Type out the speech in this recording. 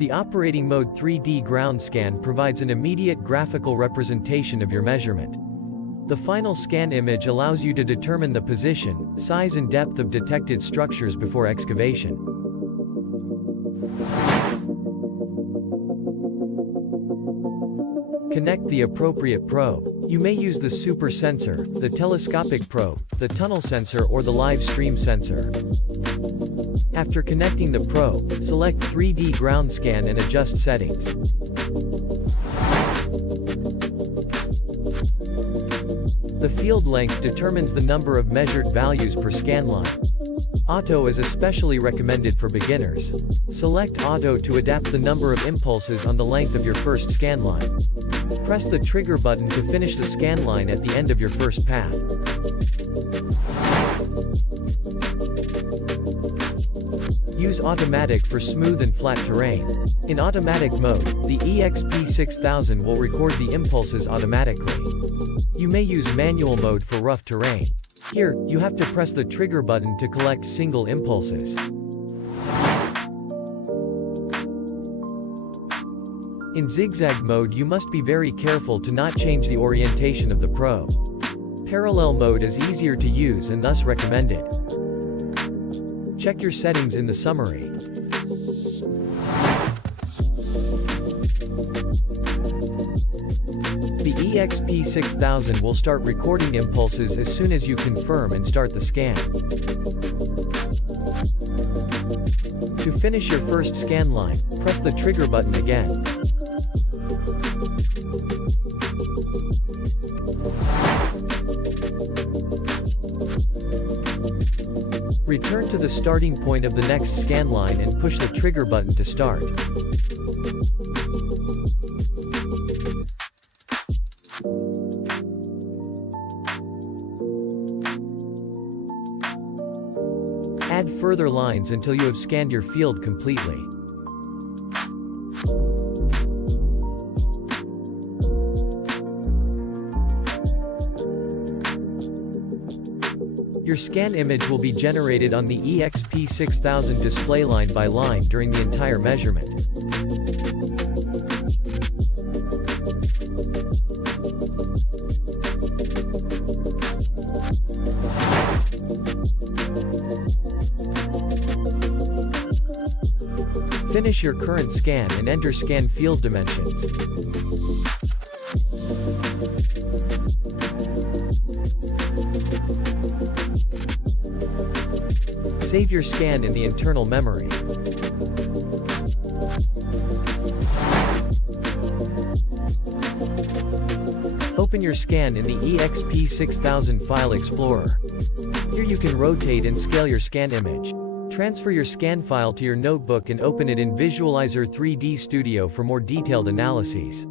The operating mode 3D ground scan provides an immediate graphical representation of your measurement. The final scan image allows you to determine the position, size and depth of detected structures before excavation. Connect the appropriate probe. You may use the super sensor, the telescopic probe, the tunnel sensor or the live stream sensor. After connecting the probe, select 3D ground scan and adjust settings. The field length determines the number of measured values per scan line. Auto is especially recommended for beginners. Select Auto to adapt the number of impulses on the length of your first scan line. Press the trigger button to finish the scan line at the end of your first path. Use Automatic for smooth and flat terrain. In automatic mode, the EXP 6000 will record the impulses automatically. You may use manual mode for rough terrain. Here, you have to press the trigger button to collect single impulses. In zigzag mode you must be very careful to not change the orientation of the probe. Parallel mode is easier to use and thus recommended. Check your settings in the summary. The EXP 6000 will start recording impulses as soon as you confirm and start the scan. To finish your first scan line, press the trigger button again. Return to the starting point of the next scan line and push the trigger button to start. Add further lines until you have scanned your field completely. Your scan image will be generated on the EXP 6000 display line by line during the entire measurement. Finish your current scan and enter scan field dimensions. Save your scan in the internal memory. Open your scan in the EXP 6000 File Explorer. Here you can rotate and scale your scan image. Transfer your scan file to your notebook and open it in Visualizer 3D Studio for more detailed analyses.